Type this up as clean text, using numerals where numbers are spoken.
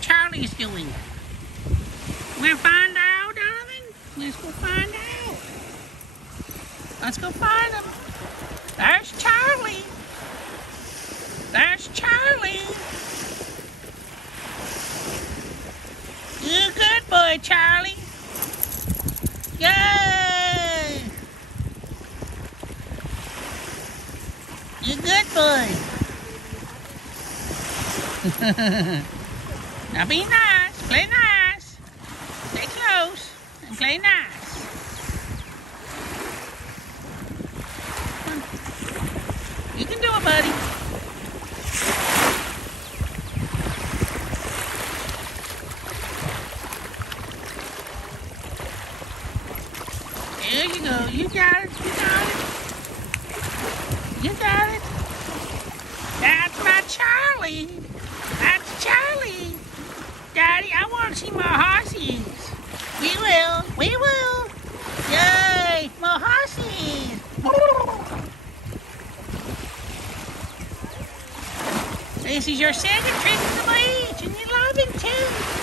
Charlie's doing? We'll find out, darling. Let's go find out. Let's go find him. There's Charlie. There's Charlie. You good boy, Charlie. Yay! You good boy. Now be nice. Play nice. Stay close and play nice. You can do it, buddy. There you go. You got it. You got it. You got it. That's my Charlie. That's Charlie. Daddy, I want to see more horses. We will. We will. Yay. More horses. This is your second trip to the beach, and you love it too.